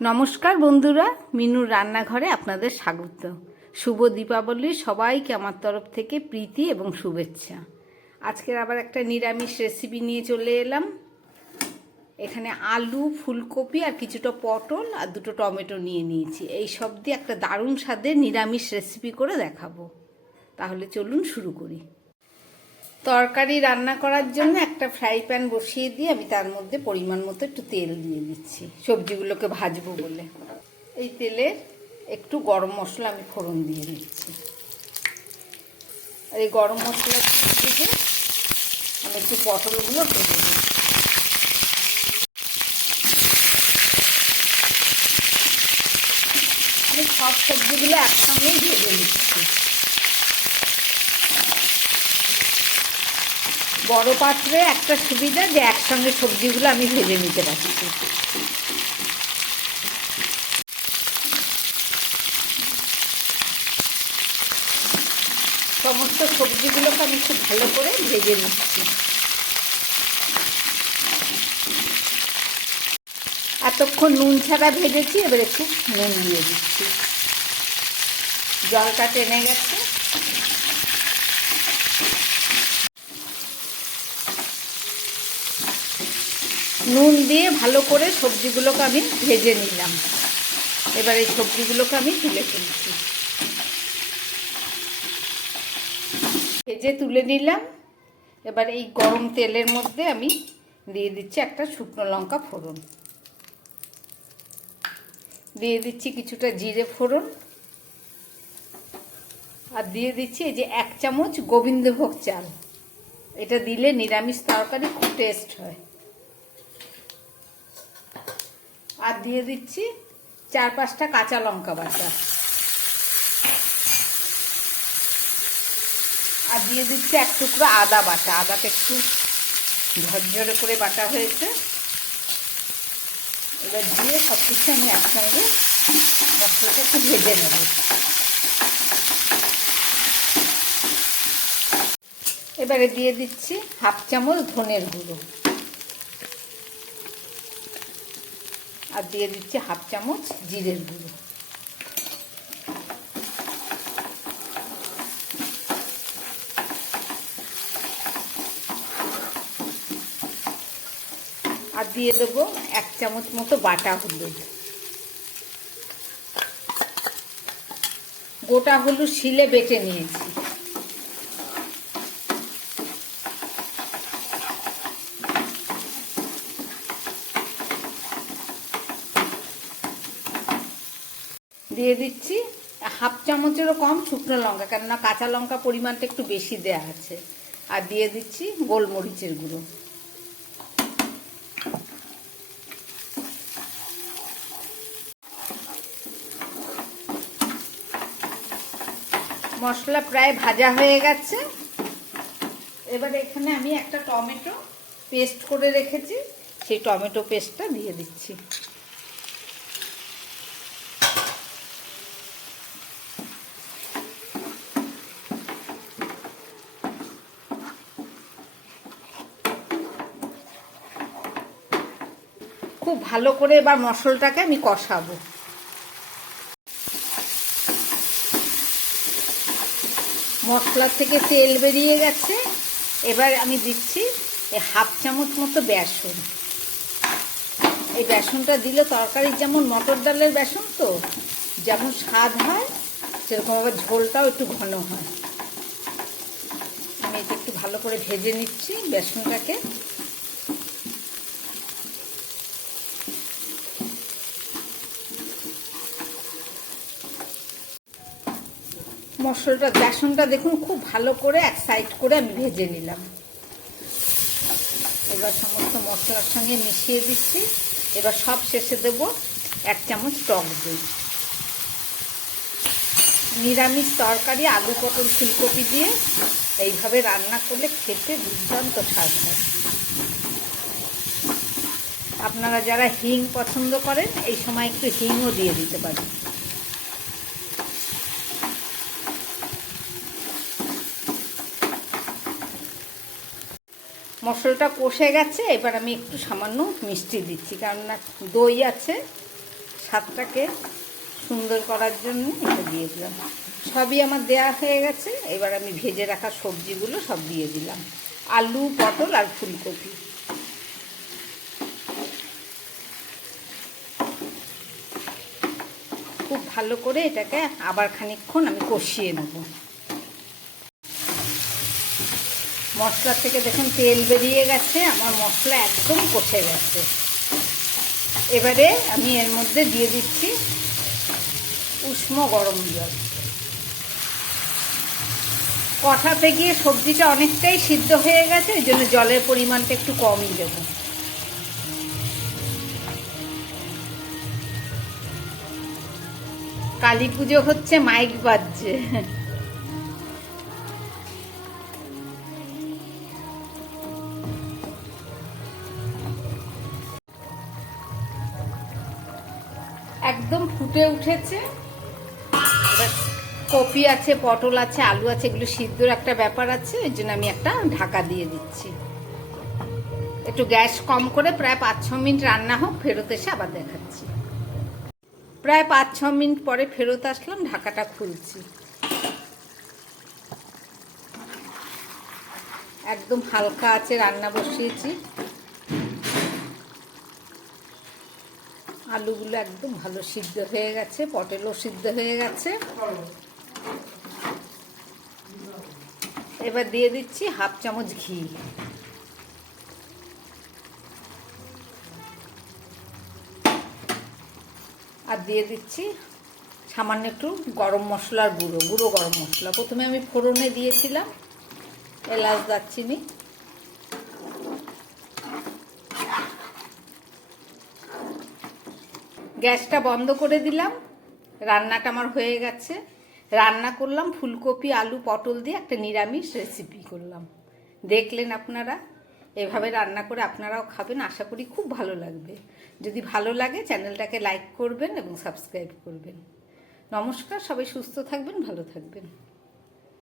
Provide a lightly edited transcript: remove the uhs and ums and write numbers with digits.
নমস্কার বন্ধুরা, মিনুর রান্নাঘরে আপনাদের স্বাগত। শুভ দীপাবলি সবাইকে আমার তরফ থেকে প্রীতি এবং শুভেচ্ছা। আজকের আবার একটা নিরামিষ রেসিপি নিয়ে চলে এলাম। এখানে আলু, ফুলকপি আর কিছুটা পটল আর দুটো টমেটো নিয়ে নিয়েছি। এই সব দিয়ে একটা দারুণ স্বাদের নিরামিষ রেসিপি করে দেখাবো। তাহলে চলুন শুরু করি। তরকারি রান্না করার জন্য একটা ফ্রাই প্যান বসিয়ে দিয়ে আমি তার মধ্যে পরিমাণ মতো একটু তেল দিয়ে দিচ্ছি সবজিগুলোকে ভাজবো বলে। এই তেলে একটু গরম মশলা আমি ফোড়ন দিয়ে দিচ্ছি। আর এই গরম মশলা থেকে আমি একটু পটলগুলো ভেজে দিচ্ছি। আমি সব সবজিগুলো একসঙ্গেই ভেজে নিচ্ছি। বড় পাত্রে একটা সুবিধা যে একসঙ্গে সবজিগুলো আমি ভেজে নিতে পারছি। সমস্ত সবজিগুলোকে আমি খুব ভালো করে ভেজে নিচ্ছি। এতক্ষণ নুন ছাড়া ভেজেছি, এবার একটু নুন দিয়ে দিচ্ছি। জলটা টেনে গেছে। নুন দিয়ে ভালো করে সবজিগুলোকে আমি ভেজে নিলাম। এবার এই সবজিগুলোকে আমি তুলে ফেলছি। ভেজে তুলে নিলাম। এবার এই গরম তেলের মধ্যে আমি দিয়ে দিচ্ছি একটা শুকনো লঙ্কা ফোড়ন, দিয়ে দিচ্ছি কিছুটা জিরে ফোড়ন, আর দিয়ে দিচ্ছি এই যে 1 চামচ গোবিন্দভোগ চাল। এটা দিলে নিরামিষ তরকারি খুব টেস্ট হয়। আর দিয়ে দিচ্ছি 4-5টা কাঁচা লঙ্কা বাটা, আর দিয়ে দিচ্ছি 1 টুকরো আদা বাটা। আদাটা একটু ঝরঝরে করে বাটা হয়েছে। এবার দিয়ে সব কিছু আমি একসঙ্গে মশলাটা একটু ভেজে নেব। এবারে দিয়ে দিচ্ছি 1/2 চামচ ধনের গুঁড়ো, আর দিয়ে দিচ্ছি 1/2 চামচ জিরের গুঁড়ো। আর দিয়ে দেবো 1 চামচ মতো বাটা হলুদ। গোটা হলুদ শিলে বেটে নিয়েছি। দিয়ে দিচ্ছি 1/2 চামচেরও কম শুকনো লঙ্কা, কেননা কাঁচা লঙ্কা পরিমাণটা একটু বেশি দেওয়া আছে। আর দিয়ে দিচ্ছি গোলমরিচের গুঁড়ো। মশলা প্রায় ভাজা হয়ে গেছে। এবার এখানে আমি একটা টমেটো পেস্ট করে রেখেছি, সেই টমেটো পেস্টটা দিয়ে দিচ্ছি। খুব ভালো করে এবার মশলাটাকে আমি কষাবো। মশলা থেকে তেল বেরিয়ে গেছে। এবার আমি দিচ্ছি 1/2 চামচ মতো বেসন। এই বেসনটা দিলে তরকারির যেমন মটর ডালের বেসন তো যেমন স্বাদ হয়, সেরকম আবার ঝোলটাও একটু ঘন হয়। আমি এটা একটু ভালো করে ভেজে নিচ্ছি বেসনটাকে। মশলাটা বেসনটা দেখুন খুব ভালো করে এক সাইড করে আমি ভেজে নিলাম। এবার সমস্ত মশলার সঙ্গে মিশিয়ে দিচ্ছি। এবার সব শেষে দেব 1 চামচ টক দই। নিরামিষ তরকারি আলু, পটল, ফুলকপি দিয়ে এইভাবে রান্না করলে খেতে দুর্দান্ত স্বাদ হয়। আপনারা যারা হিং পছন্দ করেন এই সময় একটু হিংও দিয়ে দিতে পারেন। মশলাটা কষে গেছে। এবার আমি একটু সামান্য মিষ্টি দিচ্ছি, কারণ না দই আছে, স্বাদটাকে সুন্দর করার জন্য এটা দিয়ে দিলাম। সবই আমার দেয়া হয়ে গেছে। এবার আমি ভেজে রাখা সবজিগুলো সব দিয়ে দিলাম, আলু, পটল আর ফুলকপি। খুব ভালো করে এটাকে আবার খানিকক্ষণ আমি কষিয়ে নেব। মশলা থেকে দেখুন তেল বেরিয়ে গেছে, আমার মশলা একদম কষে গেছে। এবারে আমি এর মধ্যে দিয়ে দিচ্ছি উষ্ণ গরম জল। কষাতে গিয়ে সবজিটা অনেকটাই সিদ্ধ হয়ে গেছে, এই জন্য জলের পরিমাণটা একটু কমই দেব। কালী পুজো হচ্ছে, মাইক বাজছে। একদম ফুটে উঠেছে। এবার কপি আছে, পটল আছে, আলু আছে, এগুলো সিদ্ধর একটা ব্যাপার আছে, ওই জন্য আমি একটা ঢাকা দিয়ে দিচ্ছি। একটু গ্যাস কম করে প্রায় 5-6 মিনিট রান্না হোক, ফেরত এসে আবার দেখাচ্ছি। প্রায় 5-6 মিনিট পরে ফেরত আসলাম, ঢাকাটা খুলছি। একদম হালকা আছে রান্না বসিয়েছি। আলুগুলো একদম ভালো সিদ্ধ হয়ে গেছে, পটলও সিদ্ধ হয়ে গেছে। এবার দিয়ে দিচ্ছি 1/2 চামচ ঘি। আর দিয়ে দিচ্ছি সামান্য একটু গরম মশলার গুঁড়ো গরম মশলা। প্রথমে আমি ফোড়নে দিয়েছিলাম এলাচ, দারচিনি। গ্যাসটা বন্ধ করে দিলাম। রান্নাটা আমার হয়ে গেছে। রান্না করলাম ফুলকপি, আলু, পটল দিয়ে একটা নিরামিষ রেসিপি করলাম। দেখলেন আপনারা, এভাবে রান্না করে আপনারাও খাবেন, আশা করি খুব ভালো লাগবে। যদি ভালো লাগে চ্যানেলটাকে লাইক করবেন এবং সাবস্ক্রাইব করবেন। নমস্কার, সবাই সুস্থ থাকবেন, ভালো থাকবেন।